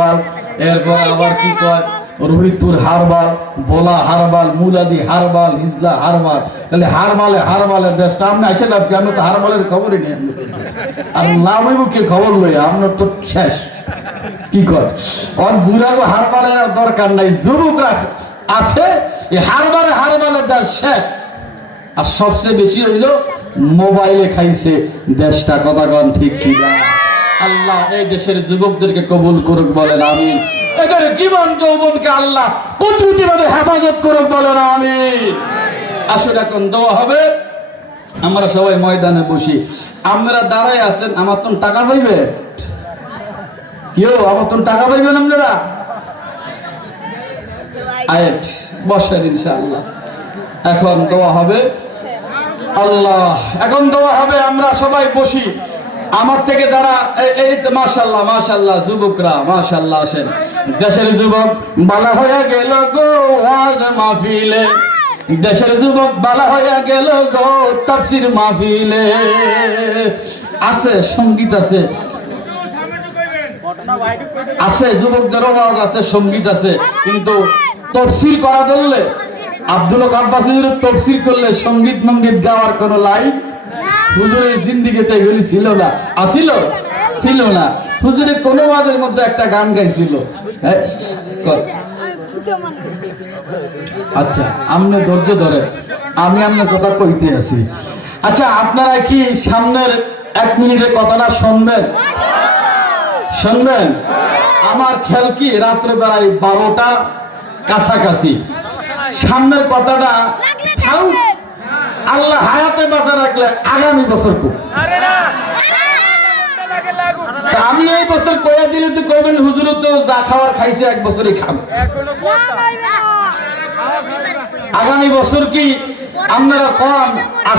Herbal এরপর আবার কি কয়? Rohitpur herbal Bhola herbal Muladi herbal Hijla herbal. তাহলে হারবালে হারবালের দেশটা আপনি আসে না আপনি আমরা তো হারবালের খবরই নেই আর হইব কে খবর লই? আপনার তো শেষ। কি কর ওর বুড়াগো হারবালের দরকার নাই যুবকরা আছে এই হারবালে হারবালের দেশ শেষ। আর সবচেয়ে বেশি হইল মোবাইলে খাইছে দেশটা কথাগণ ঠিক ঠিক আল্লাহ এই দেশের যুবকদেরকে কবুল করুক বলেন আমি এদের জীবন যৌবনকে আল্লাহ কুদরতিভাবে হেফাজত করুক বলেন আমি আসলে এখন দেওয়া হবে। আমরা সবাই ময়দানে বসি। আমরা দাঁড়াই আছেন, আমার তো টাকা পাইবে? কেউ, আমার তো টাকা পাইবেন আপনারা? আয়েট, বসেন ইনশাআল্লাহ। এখন দোয়া হবে। আল্লাহ, এখন দোয়া হবে, আমরা সবাই বসি। আমার থেকে তারা এই- মাশাল্লাহ মাশাল্লাহ, যুবকরা, মাশাল্লাহ আসেন। দেশের যুবক বালা হয়ে গেল গো, আজ মাহফিলে। দেশের যুবক বালা হয়ে গেল গো, তাফসির মাহফিলে। আছে, সংগীত আছে। আছে, যুবকদের আওয়াজ আছে, সংগীত আছে। কিন্তু তফসিল করা ধরলে, আব্দুল আব্বাস হুজুরের তফসিল করলে সংগীত মঙ্গীত গাওয়ার কোনো লাইন হুজুরের জিন্দিগিতে এগুলি ছিল না। আসিল ছিল? না। হুজুরের কোন ওয়াজের মধ্যে একটা গান গাইছিল। হ্যাঁ? আচ্ছা আমনে ধৈর্য ধরে। আমি আপনার কথা কইতে আছি আচ্ছা আপনারা কি সামনের এক মিনিটের কথাটা শুনবেন? শুনবেন? আমার খেয়াল কি, রাত্রে বেলায় বারোটা কাছাকাছি। সামনের কথাটা আল্লাহ হায়াতে বাঁচা রাখলে আগামী বছর খুব আমি এই বছর কয়ে দিলে তো কবেন হুজুর তো যা খাওয়ার খাইছে এক বছরই খাব। আগামী বছর কি আপনারা কম